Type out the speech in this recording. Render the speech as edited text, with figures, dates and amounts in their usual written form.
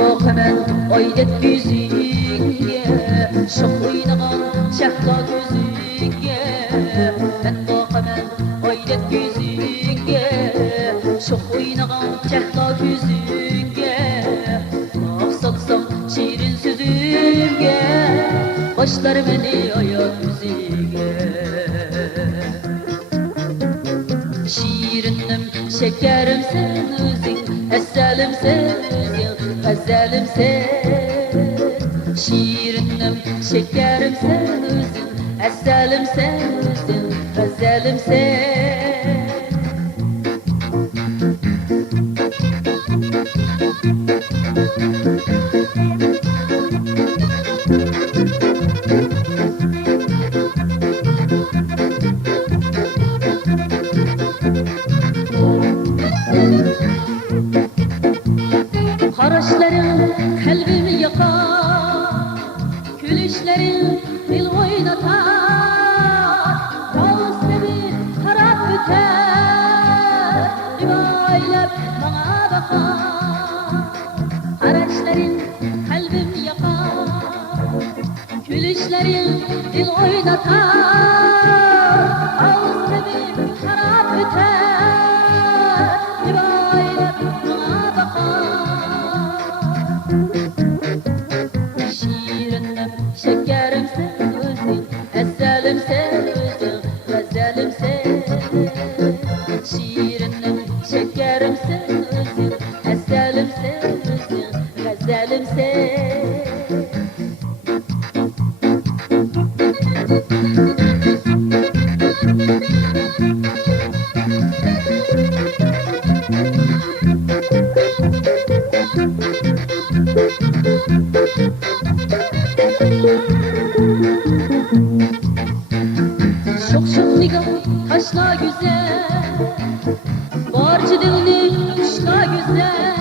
Bakaman oydet yüzüge, şok oynagan şahla gözüge. Ben bakaman oydet yüzüge, şok oynagan şahla gözüge. Salsam şirin sözüge, başlar beni ayak yüzüge. Şirinim, şekerim sen özün, eselim sen özün, gazelim sen. Şirinim, şekerim sen özün, eselim sen özün, gazelim sen. Karışların kalbimi yakar, gülüşlerin dil oynatar. Bağızda bir taraf öter, divaylep bana bakar. Karışların kalbimi yakar, gülüşlerin dil oynatar. Bağızda bir taraf öter, divaylep bana bakar. Şirinim, şekerim sen özün, eselim sen özün, gazelim sen. Şirinim, şekerim sen özün, eselim sen özün, gazelim sen. Şok şok nigan taşla güzel, barcı dilini kuşla güzel.